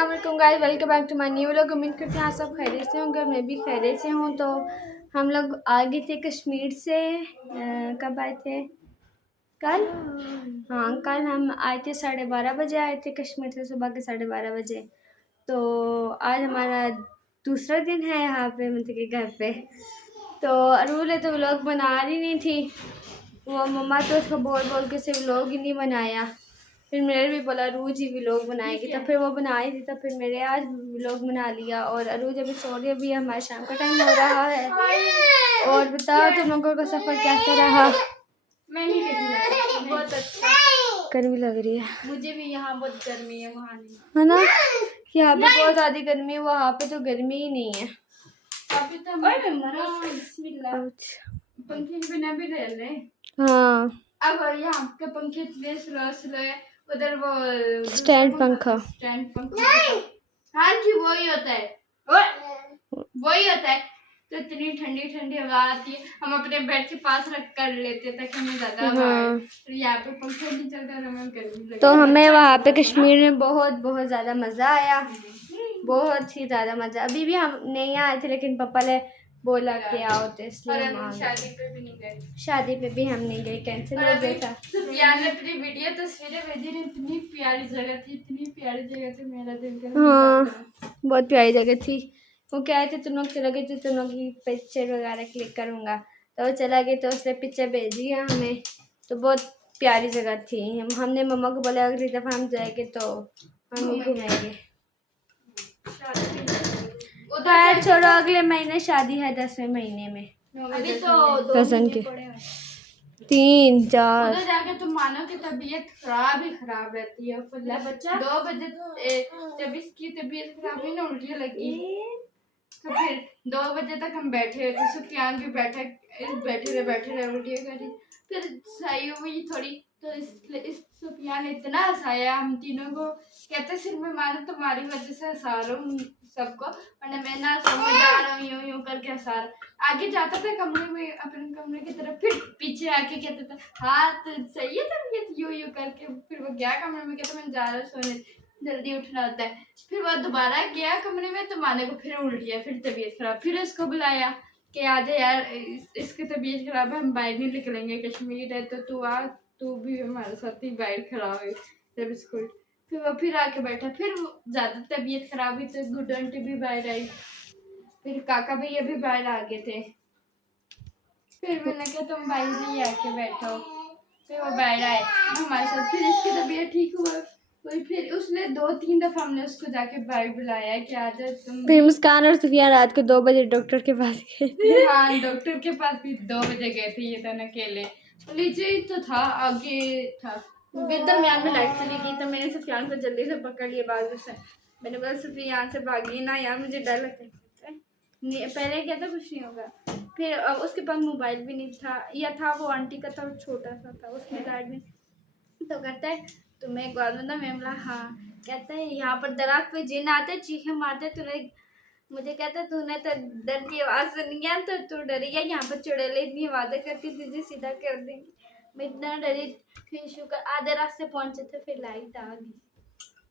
अस्सलाम वालेकुम guys, welcome back to my new vlog. उम्मीद करते हैं आप सब खैरियत से होंगे, मैं भी खैरियत से हूँ। तो हम लोग आ गए थे कश्मीर से। कब आए थे? कल। हाँ, कल हम आए थे 12:30 बजे आए थे कश्मीर से, सुबह के 12:30 बजे। तो आज हमारा दूसरा दिन है यहाँ पे, मतलब कि घर पे। तो अरूल तो व्लॉग बना रही नहीं थी, वो मम्मा तो उसको बोल बोल के से व्लॉग ही नहीं बनाया। फिर मेरे भी बोला अरूज ही व्लॉग बनाएगी, तो फिर वो बनाई थी। तो फिर मेरे आज व्लॉग बना लिया। और अरूज अभी सो रही है, अभी हमारे शाम का टाइम हो रहा है। और बताओ तुम लोगों का सफ़र कैसा रहा? मैं नहीं गई, बहुत अच्छा। गर्मी लग रही है मुझे भी, यहाँ बहुत गर्मी है, वहाँ नहीं है ना? यहाँ पे बहुत ज़्यादा गर्मी है, वहाँ पे तो गर्मी ही नहीं है। अभी तो बिस्मिल्लाह पंखे के बिना भी रह ले। हाँ, अब यहाँ के पंखे इतने स्लो स्लो है, उधर वो स्टैंड पंखा। हाँ जी, वही होता है, वही होता है। तो इतनी ठंडी ठंडी हवा आती है, हम अपने बेड के पास रख कर लेते ताकि हमें ज्यादा हवा आए। तो यहाँ पे पंखा नहीं चलता और हमें गर्मी लगती। तो हमें वहाँ पे कश्मीर में बहुत बहुत ज़्यादा मज़ा आया, बहुत ही ज़्यादा मज़ा। अभी भी हम नहीं आए थे, लेकिन पापा ने बोला कि आओ, तो इसलिए हम शादी पे भी नहीं गए। शादी पे भी हम नहीं गए, कैंसिल हो गया था। यार ने अपनी वीडियो तस्वीरें भेजी ने, इतनी प्यारी जगह थी, इतनी प्यारी जगह थी, मेरा दिल कर। हाँ, बहुत प्यारी जगह थी। वो कह रहे थे तुम लोग चलोगे तो तुम लोग की पिक्चर वगैरह क्लिक करूँगा, तो वो चला गया, तो उसने पिक्चर भेजी है हमें। तो बहुत प्यारी जगह थी। हमने मम्मा को बोला अगली दफ़ा हम जाएंगे तो हम घूमेंगे। खैर छोड़ो, अगले महीने शादी है, 10वें महीने में। अभी तो कज़न के 3 4 उधर जाके तुम मानो कि तबीयत खराब ही खराब रहती है। बच्चा 2 बजे जब इसकी तबीयत खराब हुई ना, उल्टियाँ लगी, तो फिर 2 बजे तक हम बैठे हुए थे। सुफियान भी बैठे रहे उल्टियाँ करी। फिर सही हुई थोड़ी, तो इस सुफियान ने इतना हंसाया हम तीनों को, कहते सिर में मारो, तुम्हारी वजह से हंसा रहा हूँ सबको, वरना मैं ना समझ आ रहा हूँ, यूं यूं करके हंसा रहा। आगे जाता था कमरे में, अपने कमरे की तरफ, फिर पीछे आके कहता था हाँ तो सही है तबीयत, यूं यूं करके। फिर वो गया कमरे में, कहता मैं जा रहा सोने, जल्दी उठना होता है। फिर वो दोबारा गया कमरे में, तो माने को फिर उल्टियाँ, फिर तबीयत खराब। फिर उसको बुलाया कि आ जा यार, इसकी तबीयत खराब है, हम बाहर नहीं निकलेंगे, कश्मीर है, तो तू आ, तू भी हमारे साथ ही बाहर खड़ा है जब स्कूल। फिर वो फिर आके बैठा, फिर ज्यादा तबीयत खराब हुई तो गुड्डू आंटी भी बाहर आई, फिर काका भैया भी बाहर आ गए थे। फिर मैंने कहा तुम बाहर ही आके बैठो, फिर वो बाहर आए हमारे साथ। फिर इसकी तबीयत ठीक हुआ, वही फिर उसने 2-3 दफा हमने उसको जाके बाहर बुलाया कि आ जा तुम। फिर मुस्कान और सुफियान रात को 2 बजे डॉक्टर के पास गए। हाँ, डॉक्टर के पास भी 2 बजे गए थे, ये तो अकेले। नीचे ही तो था, आगे था। दरमियान में लाइट चली गई, तो मैंने सुफियान को जल्दी से पकड़ लिया बाजू से। मैंने बोला सुफियान से भागी ना यार, मुझे डर लगता है। पहले क्या था, कुछ नहीं होगा। फिर उसके पास मोबाइल भी नहीं था, या था वो आंटी का था, छोटा सा था, उसमें लाइट भी। तो कहता है तुम्हें एक बात बता, मैं बोला हाँ। कहता है यहाँ पर दरख्त पे जिन आते चीखे मारते, तूने मुझे कहता तूने तो डर की आवाज़ सुनी है, तो तू डरी है, यहाँ पर चुड़ैलें इतनी आवाज़ें करती तुझे सीधा कर देंगी। मैं इतना डरी। फिर शुक्र आधे रास्ते पहुँचे थे, फिर लाइट आ गई,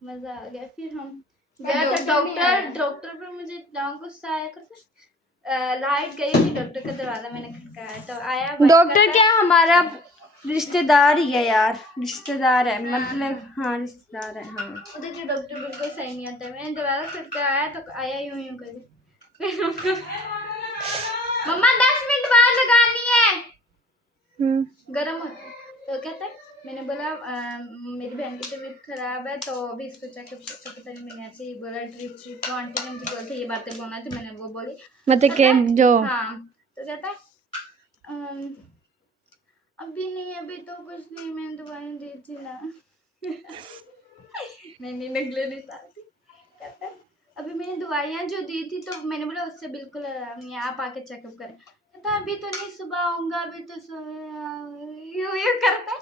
मज़ा आ गया। फिर हम गया था डॉक्टर पर, मुझे इतना गुस्सा आया करता। लाइट गई थी, डॉक्टर का दरवाज़ा मैंने खटकाया तो आया। डॉक्टर क्या हमारा रिश्तेदार ही है यार, रिश्तेदार है, मतलब हाँ रिश्तेदार है। हाँ, उधर के डॉक्टर बिल्कुल सही नहीं आता है। मैंने दरवाजा खटकाया तो आया यूं यूं करे। मम्मा 10 मिनट बाद लगानी है, गर्म हो। तो कहता है, मैंने बोला मेरी बहन की तबीयत खराब है, तो अभी इसको चेकअप पता नहीं, मैंने ऐसे ही बोला ट्रिप तो आंटी ने मुझे बोला था ये बातें बोलना, तो मैंने वो बोली, मतलब कि जो हाँ। तो कहता अभी नहीं, अभी तो कुछ नहीं, मैंने दवाई दी थी ना। नहीं नगले नहीं पाती। कहता है अभी मैंने दवाइयाँ जो दी थी, तो मैंने बोला उससे बिल्कुल आराम नहीं है, आप आके चेकअप करें। कहता अभी तो नहीं, सुबह आऊँगा, अभी तो यूं करता है।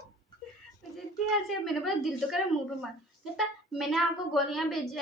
मुझे इतनी हंसी, मैंने बोला दिल तो करे मुँह पे मार। कहता मैंने आपको गोलियाँ भेज,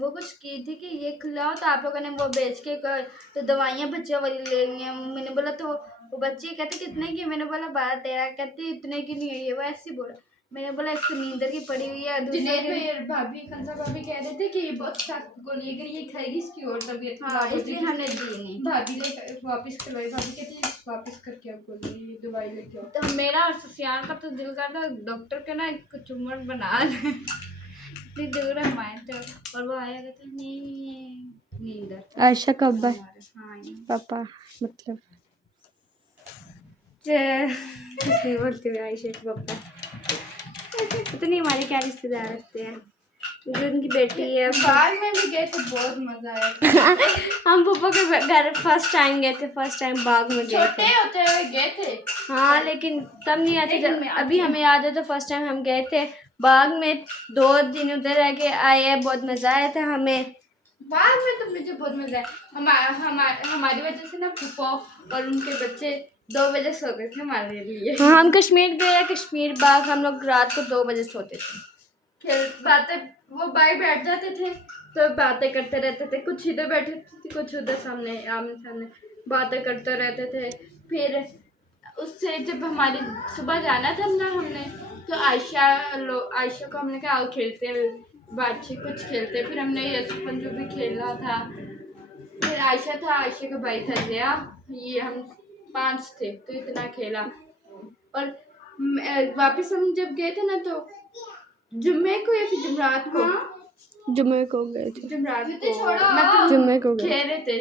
वो कुछ की थी कि ये खिलाओ, तो आप लोगों ने वो बेच के तो दवाइयाँ बच्चों वाली ले ली हैं। मैंने बोला तो वो बच्चे कहते कितने की, मैंने बोला 12-13। कहते इतने की नहीं है ये, वो ऐसे ही बोला। मैंने बोला इसको नींदर की पड़ी हुई है। जिन्हें तो भाभी खंसा भाभी कह रहे थे कि ये बहुत सख्त गोली है, अगर ये खाएगी इसकी और तबीयत खराब हो इसलिए जाएगी। हमने दी नहीं। भाभी ने वापस करवाई, भाभी कहती है वापस करके आप गोली ये दवाई लेके आओ। तो मेरा और सुफियान का तो दिल करता डॉक्टर के ना एक चुम्बन बना दे। इतनी दूर हम आए थे और वो आया कहता नहीं नींदर। आयशा कब है? हाँ पापा मतलब बोलते हुए आयशा के पापा पता नहीं हमारे क्या रिश्तेदार रखते हैं। जो उनकी बेटी है बाहर में भी गए थे, बहुत मजा आया। हम पापा के घर फर्स्ट टाइम गए थे, फर्स्ट टाइम बाग में गए छोटे होते हुए गए थे। हाँ लेकिन तब नहीं आते जब अभी हमें याद है। तो फर्स्ट टाइम हम गए थे बाग में, 2 दिन उधर रह के आए हैं, बहुत मजा आया था हमें। बाग में तो मुझे बहुत मजा आया। हमारी वजह से ना फूफा और उनके बच्चे 2 बजे सो गए थे हमारे लिए। हाँ हम कश्मीर गए, कश्मीर बाग हम लोग रात को 2 बजे सोते थे। बातें वो बाहर बैठ जाते थे तो बातें करते रहते थे, कुछ इधर बैठे थे कुछ उधर सामने आमने सामने बातें करते रहते थे। फिर उससे जब हमारी सुबह जाना था ना हमने तो आयशा को हमने कहा आओ खेलते बातचीत कुछ खेलते। फिर हमने यशपन जो भी खेला था। फिर आयशा था, आयशा का भाई था जया, ये हम 5 थे तो इतना खेला। और वापस हम जब गए थे ना तो जुम्मे को या फिर जुमरात को, जुम्मे को गए थे, जुमरात को मतलब जुम्मे को गए खेल रहे थे।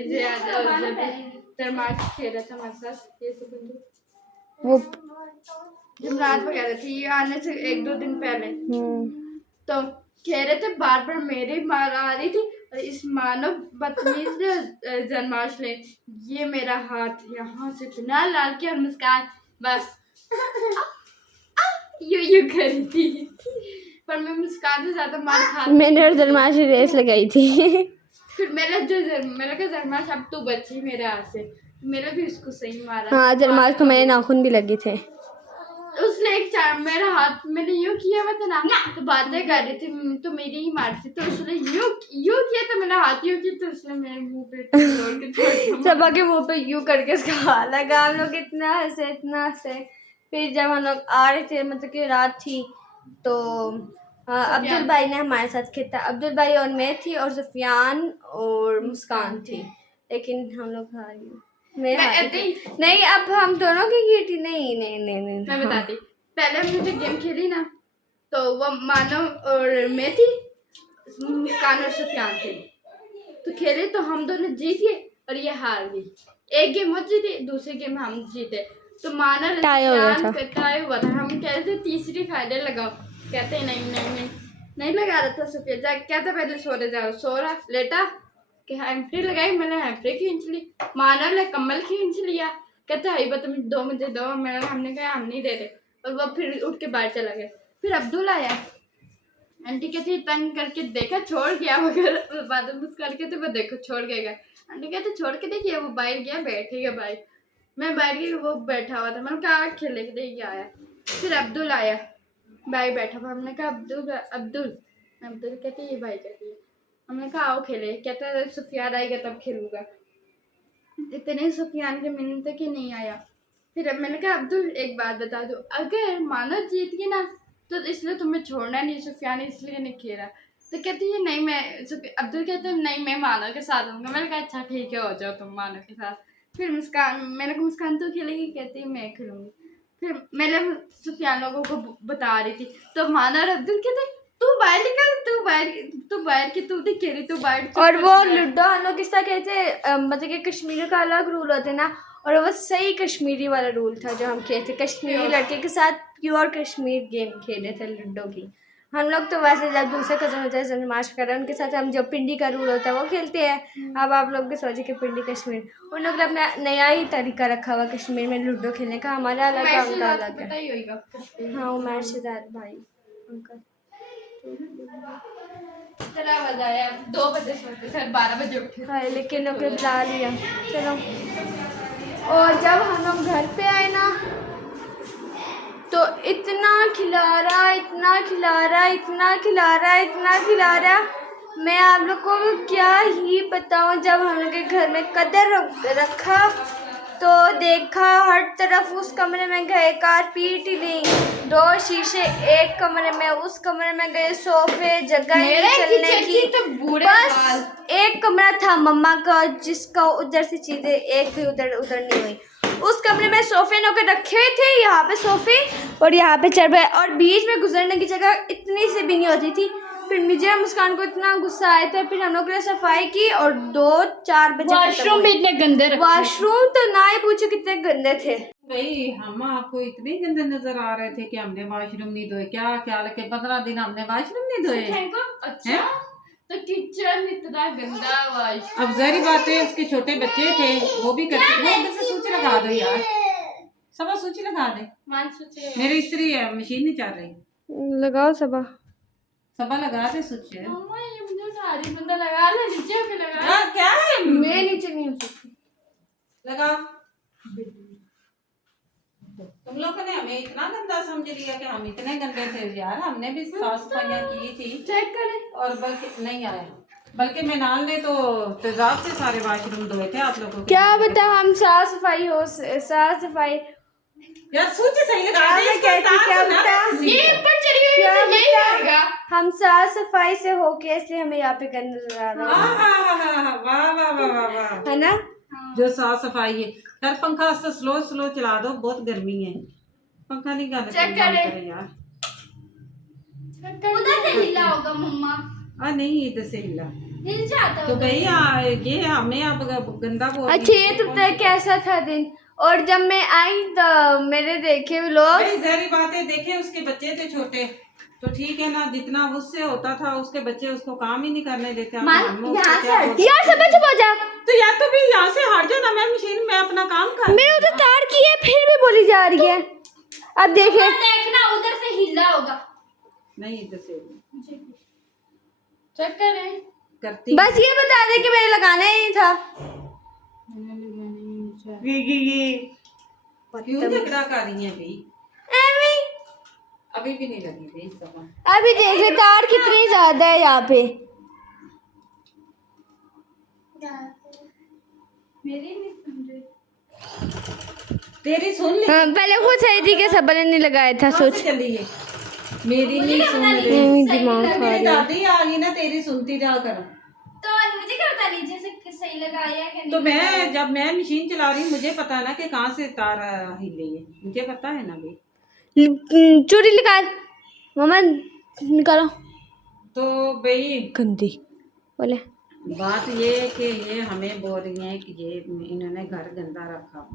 तरमाच खेल रहा था हमारे साथ ये सब बंदे। वो जुमरात वगैरह थी, ये आने से 1-2 दिन पहले। तो खेल रहे थे, बार बार मेरे मार आ रही थी और इस मानव बदतमीज जन्माश ने ये मेरा हाथ यहाँ से इतना लाल किया और मुस्कान बस यू करी थी। पर मैं मुस्कान से ज्यादा मार खा, मैंने और जन्माश रेस लगाई थी। फिर मेरा का जन्माश अब तू बची मेरे हाथ से, मेरा भी उसको सही मारा। हाँ जन्माश को मेरे नाखून भी लगे थे। उसने मेरा हाथ मैंने यूं किया हुआ था ना तो बातें कर रही थी तो मेरी ही मार थी, तो उसने यूं किया तो मेरा हाथ यूं किया तो उसने मेरे मुंह पे जोड़ के सबा के मुंह पे यूं करके उसका हाथ लगा। हम लोग इतना हंसे। फिर जब हम लोग आ रहे थे मतलब कि रात थी तो अब्दुल भाई ने हमारे साथ खेला। अब्दुल भाई और मैं थी और सुफियान और मुस्कान थी, लेकिन हम लोग हार गए। नहीं अब हम दोनों की थी। नहीं मैं बताती। पहले हमने जो गेम खेली ना तो वो मानव और मैं थी, मुस्कान और सुफियान थे। तो खेले तो हम दोनों जीत गए और ये हार गई। एक गेम वो जीते, दूसरे गेम हम जीते। तो मानव टाई हुआ था। हम कह रहे थे तीसरी फाइनल लगाओ, कहते नहीं लगा रहा था। सुफिया कहता पहले सोने जाओ, सो रहा लेटा कि हैम्फ्री लगाई, मैंने हैम्फ्री खींच ली। मानव ने कम्बल खींच लिया, कहता है तुम 2 मुझे दो। हमने कहा हम नहीं दे रहे और वो फिर उठ के बाहर चला गया। फिर अब्दुल आया, आंटी कहती तंग करके देखा छोड़ गया मगर बाद में करके तो वो देखो छोड़ गया। आंटी कहते छोड़ के देखिए वो बाहर गया बैठेगा बाहर। मैं बाहर गई, वो बैठा हुआ था। मैंने कहा खेले के लिए आया। फिर अब्दुल आया, भाई बैठा हुआ। हमने कहा अब्दुल कहते ये भाई कहती है। हमने कहा आओ खेले, कहता है सुफियान आएगा तब खेलूंगा। इतने सुफियान के मिनट तक ही नहीं आया। फिर मैंने कहा अब्दुल एक बात बता दो, अगर मानव जीत गई ना तो इसलिए तुम्हें छोड़ना नहीं, सुफियान इसलिए नहीं खेला। तो कहती है नहीं मैं अब्दुल कहते हैं नहीं मैं मानव के साथ हूँगा। मैंने कहा अच्छा ठीक है हो जाओ तुम मानव के साथ। फिर मैंने कहा मुस्कान तो खेलेगी, कहती है मैं खेलूंगी। फिर मैंने सुफियान लोगों को बता रही थी तो मानव और अब्दुल कहते तू बाहर निकल, तू बाहर की तू नहीं खेली, तू बाहर। और वो लूडो हम लोग किस तरह कहते मतलब कि कश्मीर का अलग रूल होता है ना, और वो सही कश्मीरी वाला रूल था जो हम खेलते। कश्मीरी लड़के के साथ प्योर कश्मीर गेम खेले थे लूडो की। हम लोग तो वैसे जब दूसरे कजन होते हैं जन्माश वगैरह उनके साथ हम जो पिंडी का रूल होता है वो खेलते हैं। अब आप लोग भी सोचे कि पिंडी कश्मीर, उन लोग ने अपना नया ही तरीका रखा हुआ कश्मीर में लूडो खेलने का। हमारा अलग है, उनका अलग है। हाँ उमर शहजाद भाई उनका चला बजाया 2 बजे सोते थे 12 बजे उठे। हाँ लेकिन लोग बुला लिया चलो। और जब हम लोग घर पे आए ना तो इतना खिला रहा मैं आप लोग को क्या ही बताऊं। जब हम लोग के घर में कदर रखा तो देखा हर तरफ उस कमरे में गए, कारपेट ही नहीं, 2 शीशे एक कमरे में, उस कमरे में गए, सोफे, जगह ही नहीं चलने की। तो बुरे बस एक कमरा था मम्मा का जिसका उधर से चीजें एक भी उधर नहीं हुई। उस कमरे में सोफे नोके रखे हुए थे, यहाँ पे सोफे और यहाँ पे चढ़ गए, और बीच में गुजरने की जगह इतनी सी भी नहीं होती थी। फिर मुझे और मुस्कान को इतना गुस्सा आया था, फिर हम लोग ने सफाई की और 2-4 बजे वॉशरूम भी इतने गंदे रखे। वॉशरूम तो ना ही पूछो कितने गंदे थे। भाई हम आपको इतने गंदे नजर आ रहे थे कि हमने वॉशरूम नहीं धोए। क्या ख्याल है कि 15 दिन हमने वॉशरूम नहीं धोए? अच्छा तो किचन इतना गंदा वॉशरूम। अब जहरी बात है, उसके छोटे बच्चे थे वो भी करते। वो उधर से सूची लगा दो यार, सबा सूची लगा दे। मेरी स्त्री है, मशीन नहीं चल रही। लगाओ सबा लगा दे सूची। मम्मा ये मुझे सारी बंदा लगा ले, नीचे भी लगा। क्या है? मैं नीचे नहीं हो सकती। लगा। तुम लोगों ने हमें इतना गंदा समझ लिया कि हम इतने गंदे थे यार। हमने भी साफ सफाइयाँ की थी, चेक करें। और बल्कि नहीं आया, बल्कि मैनाल ने तो तेजाब से सारे वॉशरूम धोए थे आप लोगों के। क्या बता हम साफ सफाई यार सूची सही लगा दे। मैं कहती क्या बता ये ऊपर चली हुई है, यही रहेगा। हम साफ सफाई से होके इसलिए हमें यहाँ पे गंद नजर आ रहा है, वाह वाह वाह वाह वाह। है ना? जो साफ सफाई है यार। पंखा स्लो चला दो, बहुत गर्मी है। पंखा नहीं गाने चेक करें यार। उधर से हिला होगा मम्मा। नहीं इधर से हिला हिल जाता तो गई। ये हमें अब गंदा बोल। अच्छा ये तो तय कैसा था दिन, और जब मैं आई तो मेरे देखे लोग। जहरी बात है, देखे उसके बच्चे थे छोटे, तो ठीक है ना, जितना उससे होता था उसके बच्चे उसको काम ही नहीं करने देते। यार सब चुप हो जा। तो यार तू भी यहाँ से हट जा ना, मैं मशीन में अपना काम कर। मैंने उधर तार की है फिर भी बोली जा रही है। अब देखे देखना उधर से हिला होगा। नहीं इधर से चेक करें। करती। बस ये बता दे कि मैंने लगाना ही नहीं था। क्यों झगड़ा कर रही है भाई? एवे अभी भी नहीं लगी भाई सब। अभी देख ले तार कितनी ज्यादा है यहाँ पे। मेरी नहीं सुन रही। तेरी सुन ली। हाँ, पहले खुद सही थी कि सबने नहीं लगाया था। सोच चली है मेरी नहीं सुन नहीं, दिमाग खा मेरी रहा है। दादी आ गई ना, तेरी सुनती रहा कर। तो मुझे क्या पता लीजिए से सही लगाया कि नहीं। तो मैं जब मैं मशीन चला रही हूँ मुझे पता है ना कि कहाँ से तार हिली है, मुझे पता है ना भाई। चूड़ी निकाल मम्मा, निकालो। तो भाई गंदी बोले। बात ये है कि ये हमें बोल रही हैं कि ये इन्होंने घर गंदा रखा।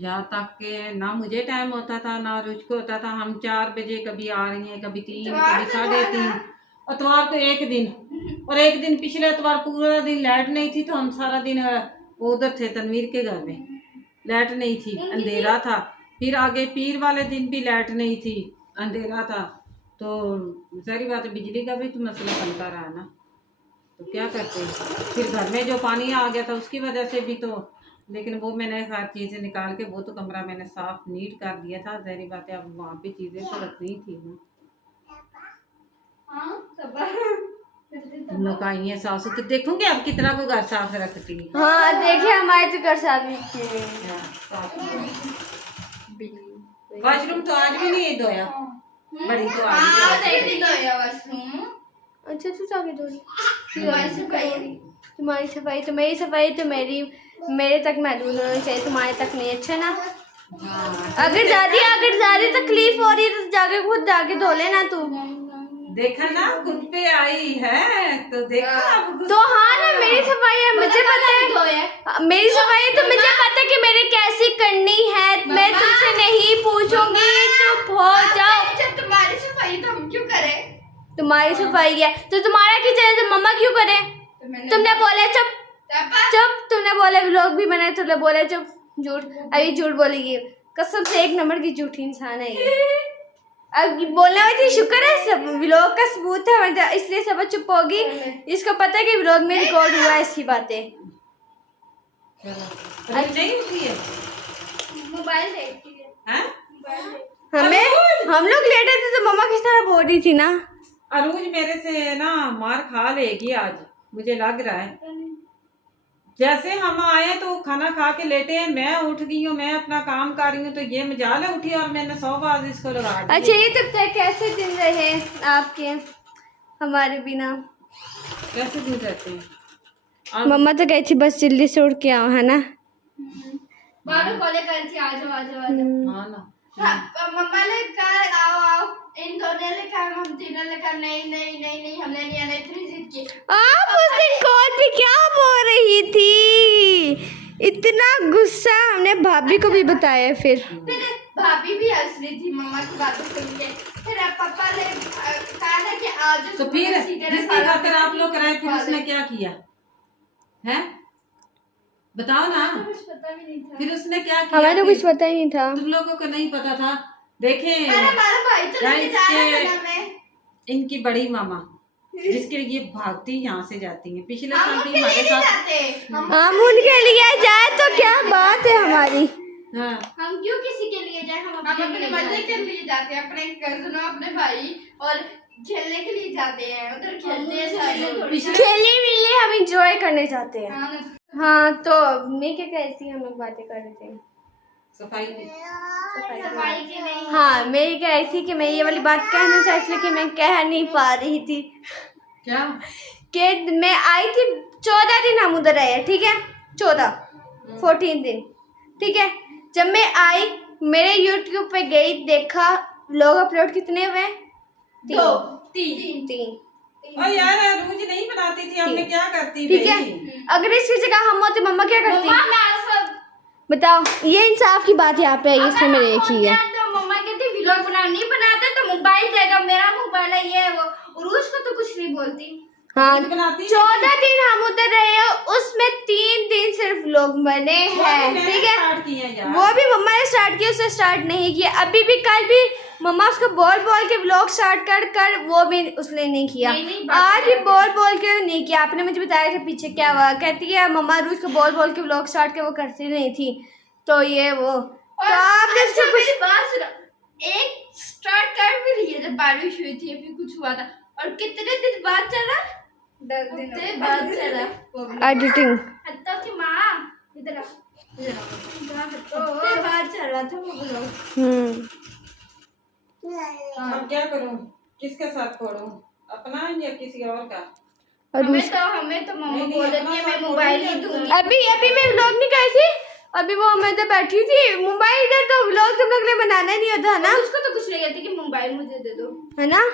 यहाँ तक के ना मुझे टाइम होता था ना रुच को होता था। हम 4 बजे कभी आ रही हैं, कभी 3, कभी 3:30। इतवार को एक दिन, और एक दिन पिछले इतवार पूरा दिन लाइट नहीं थी, तो हम सारा दिन उधर थे तनवीर के घर में। लाइट नहीं थी, अंधेरा था। फिर आगे पीर वाले दिन भी लाइट नहीं थी, अंधेरा था। तो सारी बात बिजली का भी तो मसला बनता रहा ना, तो क्या करते। फिर घर में जो पानी आ गया था उसकी वजह से भी तो, लेकिन वो मैंने हर चीज़ें निकाल के वो तो कमरा मैंने साफ नीट कर दिया था। सारी बातें अब वहाँ पे चीज़ें तो रखनी थी ना। हम लोग आई हैं साफ सुथरी, देखोगे अब कितना को घर साफ रखती है। हाँ देखिए हमारे तो घर साफ भी किए। वॉशरूम तो आज भी नहीं धोया, बड़ी तो आज अच्छा तू जाके धो तुम्हारी सफाई तो मेरी सफाई तो मेरे तक महदूद होनी चाहिए, तुम्हारे तक नहीं। अच्छा ना, अगर ज्यादा तकलीफ हो रही है तो जाके खुद जाके धो लेना तू। देखा ना खुद पे आई है तो देखा अब तो हाँ ना, मेरी सफाई है मुझे पता है, मेरी सफाई है तो मुझे पता है कि मेरे कैसी करनी है। मैं तुमसे नहीं पूछूंगी, चुप हो जाओ। जब तुम्हारी सफाई तो हम क्यों करें? तुम्हारी सफाई है तो तुम्हारा किचन है तो मम्मा क्यों करे? तुमने बोले चुप चुप, तुमने बोले व्लॉग भी बनाए, तुमने बोले चुप। झूठ, अभी झूठ बोलेगी, कसम से 1 नंबर की झूठी इंसान है ये। अब बोलने वाली थी, शुक्र है सब व्लॉग का सबूत है, इसलिए सब चुप होगी। इसको पता है कि व्लॉग में रिकॉर्ड हुआ है इसकी बातें। नहीं उठी है, मोबाइल देखती है। हम लोग लेटे थे तो मम्मा किस तरह बोल रही थी ना। अरूज मेरे से ना मार खा लेगी आज, मुझे लग रहा है। जैसे हम आए तो खाना खा के लेटे हैं, मैं उठ गई हूँ, मैं अपना काम कर रही हूँ, तो ये मजाल है उठी और मैंने 100 बार इसको लगा दिया। अच्छा ये तब तक कैसे दिन रहे आपके हमारे बिना? कैसे दिन रहते हैं अब? मम्मा तो गई थी बस जल्दी से उठ के आओ, है ना? बारो कॉले कर थी, आ जाओ आ जाओ आ जाओ। हाँ ना, मम्मा ने कहा आओ आओ, इन दोनों ने कहा, हम तीनों ने कहा नहीं नहीं नहीं नहीं हमने नहीं आना, इतनी जिद की। आप उस दिन कॉल पे क्या बोल रही थी? इतना गुस्सा हमने भाभी को भी बताया फिर भाभी भी हंस रही थी मम्मा की बातों सुन के। फिर अब पापा ने कहा ना कि आज तो फिर जिसकी खातिर आप लोग कराए फिर उसने क्या किया है, बताओ ना। कुछ पता भी नहीं था। फिर उसने क्या किया? हमें तो कुछ पता ही नहीं था। तुम लोगों को नहीं पता था। देखें अरे हमारा भाई तो लेके जा रहा ये था हमें। इनकी बड़ी मामा जिसके लिए भागती यहाँ से जाती हैं, पिछले हम साल उनके भी हमारे लिए नहीं साथ। जाते। हम उनके लिए जाए तो क्या बात है हमारी। हाँ, हम क्यों किसी के लिए जाए, हम अपने मजे के लिए जाते हैं, अपने कजनों अपने भाई और खेलने के लिए जाते हैं, उधर खेलते हैं सारे लोग। खेलने मिले हम इंजॉय करने जाते हैं। हाँ ना। हाँ तो मैं क्या कह रही थी, हम लोग बातें कर रहे थे सफाई की। सफाई की नहीं। हाँ मैं ये कह रही थी कि मैं ये वाली बात कहना चाहती थी, लेकिन मैं कह नहीं पा रही थी क्या? कि मैं आई थी 14 दिन हम उधर रहे, ठीक है, 14 दिन, ठीक है। जब मैं आई मेरे YouTube पे गई, देखा लोग अपलोड कितने हुए? तीन। और यार रोज नहीं बनाती थी, हमने क्या करती ठीक है, भाई? अगर इसकी जगह हम होते मम्मा क्या करती? मम्मा मैं सब बताओ, ये इंसाफ की बात यहाँ पे है, इसने मेरे एक ही है। तो मम्मा कहती व्लॉग बना, नहीं बनाते तो मोबाइल देगा, मेरा मोबाइल है, ये वो। उरूज को तो कुछ नहीं बोलती। हाँ खुद बनाती 14 दिन हम उधर रहे हो, उसमें 3 दिन सिर्फ लोग बने हैं, ठीक है। स्टार्ट किया यार। वो भी मम्मा ने स्टार्ट किया, उसने स्टार्ट नहीं किया। अभी भी कल भी मम्मा उसको बोल के व्लॉग स्टार्ट कर वो भी उसने नहीं किया। नहीं, आज भी बोल के नहीं किया। आपने मुझे बताया था पीछे क्या हुआ, कहती है मम्मा रोज को बोल के व्लॉग स्टार्ट के वो करती नहीं थी, तो ये वो तो आपने उसको कुछ मेरी बात सुनो, एक स्टार्ट कर भी लिए जब बारिश हुई थी, अभी कुछ हुआ था, और कितने दिन बाद चला? 10 दिन बाद चला एडिटिंग। हत्ता की माँ इधर आ, हफ्ते बाद चला था वो व्लॉग। अब क्या करूं, किसके साथ फोड़ूं, अपना या किसी और का? और हमें तो मम्मा बोल रही है मैं मोबाइल ही दूंगी। अभी मैं व्लॉग नहीं कर थी, अभी वो मैं तो बैठी थी मोबाइल इधर, तो व्लॉग तुम लोग ने बनाना नहीं होता है ना। उसको तो कुछ नहीं कहती कि मोबाइल मुझे दे दो, है ना,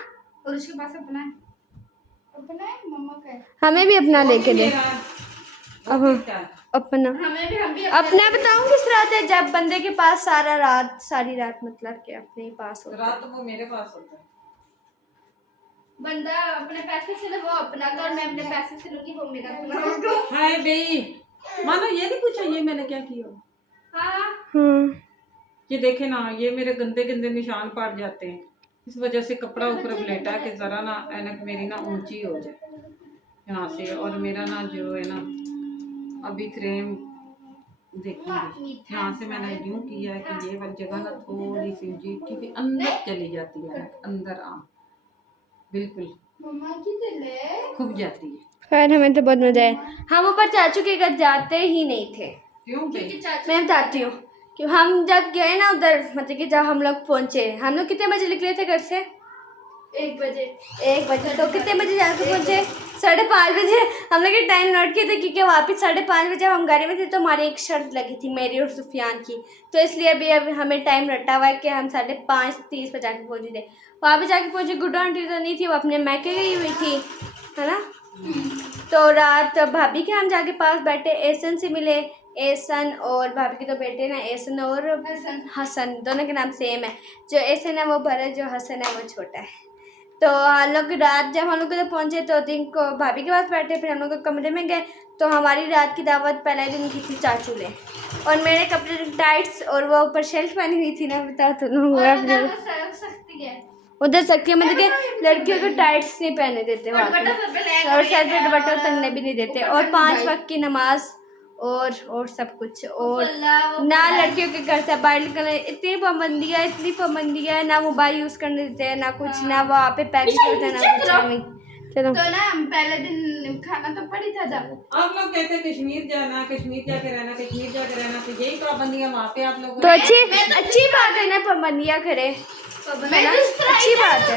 और उसके पास अपना है मम्मा का है। हमें भी अपना लेके दे। मेरा अब अपना हम भी अपना बताऊं किस रात है, जब बंदे के पास सारी रात मतलब कि अपने ही पास होता है। रात तो वो मेरे पास होता है। बंदा अपने पैसे से ले वो अपना का, और मैं अपने पैसे से लूंगी वो मेरा अपना। हाय बे, मानो ये नहीं पूछा ये मैंने क्या किया। हाँ ये देखे ना, ये मेरे गंदे गंदे निशान पड़ जाते हैं, इस वजह से कपड़ा ऊपर लेटा कि जरा ना ऐनक मेरी ना ऊंची हो जाए यहाँ से, और मेरा ना जो है ना अभी फ्रेम देखूंगी यहाँ से मैंने यूं किया है कि ये वाली जगह ना थोड़ी सी ऊंची, क्योंकि अंदर चली जाती है, अंदर आ बिल्कुल मम्मा की दिल है खुब जाती है। खैर हमें तो बहुत मजा आया। हम ऊपर चाचू के घर जाते ही नहीं थे। क्यों बे? मैं बताती हूँ कि हम जब गए ना उधर, मतलब कि जब हम लोग पहुँचे, हम लोग कितने बजे निकले थे घर से? 1 बजे। 1 बजे। तो कितने बजे जाके पहुँचे? 5:30 बजे। हम लोग टाइम नोट किए थे, क्योंकि वापस 5:30 बजे हम गाड़ी में थे, तो हमारी एक शर्त लगी थी मेरी और सुफियान की, तो इसलिए अभी हमें टाइम रटा हुआ है कि हम 5:30 पर जाके पहुँचे थे। वहाँ पे जाके पहुँचे, गुड्डू आंटी तो नहीं थी, वो अपने मैके गई हुई थी, है ना। तो रात भाभी के हम जाके पास बैठे, एहसन से मिले। एहसन और भाभी के तो बेटे ना, एहसन और हसन दोनों के नाम सेम है। जो एहसन है वो बड़ा है, जो हसन है वो छोटा है। तो हम लोग रात जब हम लोग उधर पहुँचे तो दिन को भाभी के पास बैठे, फिर हम लोग कमरे में गए, तो हमारी रात की दावत पहले दिन की थी चाचू ने, और मेरे कपड़े टाइट्स और वो ऊपर शर्ट पहनी हुई थी ना, बताओ तुम सकती है उधर सकती है, मतलब कि लड़कियों को टाइट्स नहीं पहने देते वहाँ पे, और सर पे दुपट्टा तंगने भी नहीं देते, और 5 वक्त की नमाज और सब कुछ, और ना लड़कियों के घर से बाहर निकलने, इतनी पाबंदियाँ है, ना मोबाइल यूज़ करने देते हैं, ना कुछ, ना वहाँ पे पैकेट होता है, ना कुछ। चलो तो ना हम पहले दिन खाना तो पड़ी था जब आप लोग कहते हैं कश्मीर जाना, कश्मीर जाके रहना, कश्मीर जाके रहना, तो यही पाबंदियां वहाँ पे आप लोगों तो अच्छी बात है ना, पाबंदियां करे, मैं जिस तरह अच्छी बात है।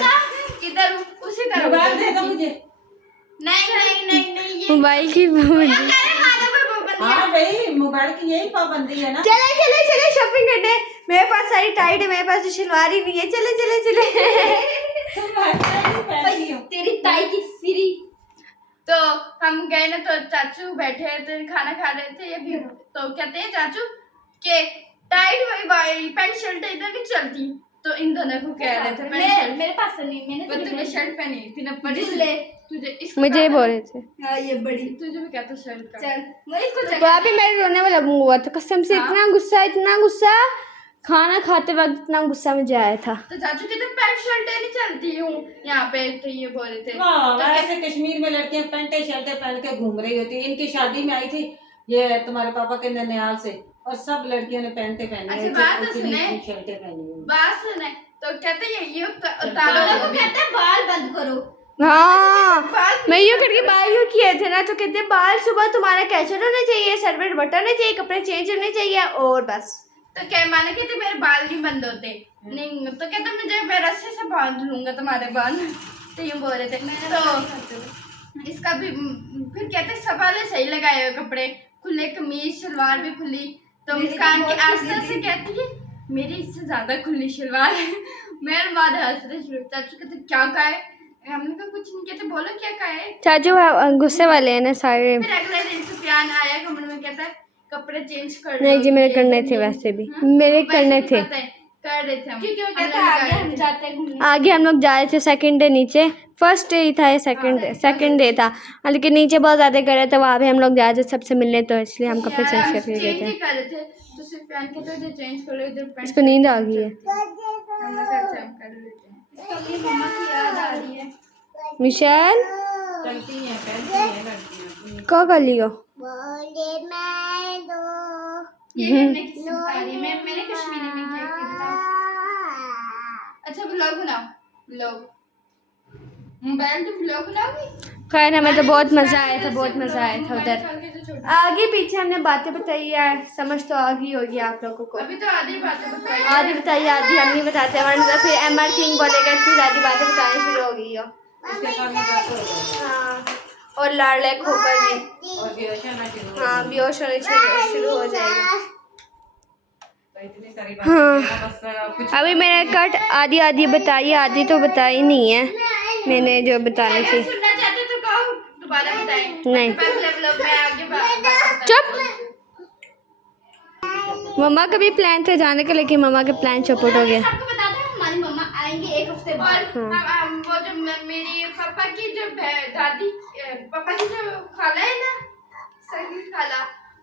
इधर उसी तरह मोबाइल दे दो मुझे। नहीं ये मोबाइल की पाबंदी। खाने पर पाबंदी हाँ भाई, मोबाइल की यही पाबंदी है ना। चले चले चले शॉपिंग करने, मेरे पास सारी टाइट है, मेरे पास तो शलवार ही नहीं है, चले चले चले। तेरी ताई की फ्री। तो हम गए ना, तो चाचू बैठे थे खाना खा रहे थे, ये भी तो कहते हैं चाचू के टाइट वाली पैंट शर्ट इधर नहीं चलती, तो इन दोनों को कह रहे थे पैंट शर्ट मेरे पास तो नहीं, मैंने पर तूने शर्ट पहनी थी ना, बड़ी ले तुझे इसको मुझे बोल रहे थे हाँ ये बड़ी तुझे भी कहता शर्ट का चल मैं इसको तो अभी मैं रोने वाला हुआ था कसम से, इतना गुस्सा खाना खाते वक्त इतना गुस्सा मुझे आया था। तो चाचू कहते पैंट शर्ट नहीं चलती हूँ यहाँ पे, तो ये बोल रहे थे हाँ, ऐसे कश्मीर में लड़कियां पैंटे शर्टें पहन के घूम रही होती है। इनकी शादी में आई थी ये तुम्हारे पापा के ननिहाल से, और सब लड़कियों ने पैंटे पहनी अच्छा, है, बात तो सुने। शर्टें पहनी है। बात सुने, तो कहते ये पापा को कहते हैं बाल बंद करो। हाँ मैं यूँ करके बाल यूँ किए थे ना, तो कहते हैं बाल सुबह तुम्हारा कैचर होना चाहिए, सर पे बटन होना चाहिए, कपड़े चेंज होने चाहिए, और बस। तो क्या माना कहते मेरे बाल नहीं बंद होते, नहीं तो कहते मुझे मैं रस्सी से बांध लूंगा तुम्हारे बाल, तो ये बोल रहे थे। तो इसका भी फिर कहते सब वाले सही लगाए हुए कपड़े, खुले कमीज शलवार भी खुली, तो मुस्कान की आस्था से कहती है मेरी इससे ज्यादा खुली शलवार है। मेरे बाद हंस रहे शुरू, चाचू कहते क्या कहा है, हमने कहा कुछ नहीं, कहते बोलो क्या कहा है। चाचू गुस्से वाले हैं ना सारे। फिर अगले दिन सुफियान आया कमरे में, कहता है कपड़े चेंज कर नहीं जी, मेरे करने थे वैसे भी, मेरे करने थे, कर रहे थे हम, क्योंकि वो कहता है आगे हम जाते हैं घूमने। आगे हम लोग जा रहे थे, सेकंड डे नीचे, फर्स्ट डे ही था ये, सेकंड डे था, लेकिन नीचे बहुत ज़्यादा कर रहे थे, वहाँ भी हम लोग जा रहे थे सबसे मिलने, तो इसलिए हम कपड़े चेंज करके गए चेंज थे। ही कर रहे थे, तो सुफियान कहते थे चेंज करो इधर पैंट, इसको नींद आ गई है। हमने कहा अच्छा हम कर लेते हैं। इसको अपनी मम्मा की याद आ रही है। मिशेल चलती हैं, पहनती हैं लड़कियां। क्या कर लियो? ये करने की बता रही है, मैंने कश्मीरी में किया कि बताओ। अच्छा व्लॉग बनाओ, व्लॉग मोबाइल तो व्लॉग बनाओगी। खैर हमें तो बहुत मज़ा आया था, बहुत मज़ा आया था उधर। आगे पीछे हमने बातें बताई यार, समझ तो आ गई होगी आप लोगों को। अभी तो आधी बातें बताई, आधी बताइए, आधी हम नहीं बताते, हमारे फिर MR किंग बोलेगा, फिर आधी बातें बतानी शुरू हो गई हो। उसके सामने बात हो जाएगी। हाँ, और लाडले खोकर भी, और बेहोश होना शुरू हो हाँ बेहोश होने शुरू हो जाएगी। तो इतनी सारी हाँ। बातें बस कुछ अभी मैंने कट आधी आधी बताई, आधी तो बताई नहीं है मैंने जो बतानी थी। सुनना चाहते तो कहो दोबारा बताएं। नहीं। अगले व्लॉग में आगे बात चुप। मम्मा का भी प्लान था जाने का, लेकिन मम्मा का प्लान चौपट हो गया। सबको बता दो हमारी मम्मा आएंगे एक हफ्ते बाद। और वो जो मेरी पापा की जो दादी, पापा की जो खाला है ना, सगी खाला,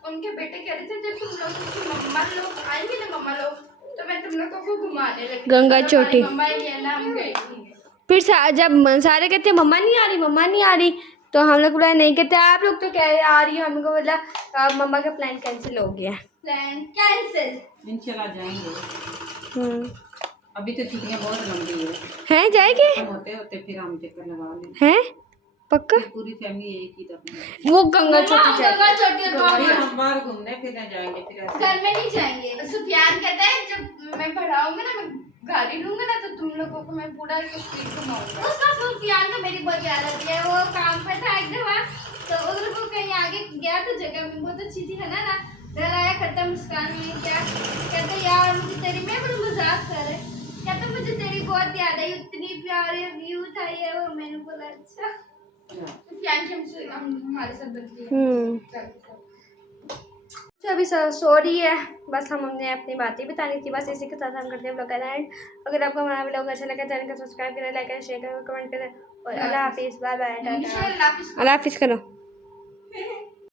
उनके बेटे कह रहे थे जब तुम लोग की मम्मा लोग आएंगे ना, मम्मा लोग, तो मैं तुम लोगों को घुमाने लगी। गंगा चोटी। मम्मा ये ना हम गए थे। फिर जब सारे कहते मम्मा नहीं आ रही, मम्मा नहीं आ रही, तो हम लोग बोला नहीं, कहते आप लोग तो कह रहे आ रही हो, हमको बोला मम्मा का प्लान कैंसिल हो गया। Plan cancel. इंशाल्लाह जाएंगे। अभी तो छुट्टियां बहुत लंबी हैं जाएंगे, खत्म होते होते फिर हम चक्कर लगा लेंगे। हैं पक्का। फिर पूरी फैमिली एक ही दफा। वो गंगा चोटी जाए, गंगा चोटी अभी हम बाहर घूमने फिरने जाएंगे, फिर ऐसे घर में नहीं जाएंगे। सुफियान कहता है जब मैं बढ़ाऊंगा ना, मैं गाड़ी लूंगा ना, तो तुम लोगों को मैं पूरा कश्मीर घुमाऊंगा। उसका सुफियान तो मेरी बहुत याद आती है। वो काम पे था एक दफा, तो उधर को कहीं आगे गया तो जगह में बहुत अच्छी थी, है ना। घर आया खट्टा मुस्कान में क्या कहते यार मुझे तेरी, मैं बड़ा मजाक कर रहे, कहते मुझे तेरी बहुत याद आई, इतनी प्यारी व्यू था ये वो। मैंने बोला अच्छा। सुफियान की हमारे साथ बनती है। तो अभी सो रही है, बस हमने अपनी बातें बतानी थी, बस इसी के साथ हम करते हैं ब्लॉग का एंड। अगर आपको हमारा ब्लॉग अच्छा लगा चैनल को सब्सक्राइब करें, लाइक करें, शेयर करें, कमेंट करें, और अल्लाह हाफिज़, बाय बाय, टाटा, अल्लाह हाफिज़। अल्लाह हाफिज़ करो।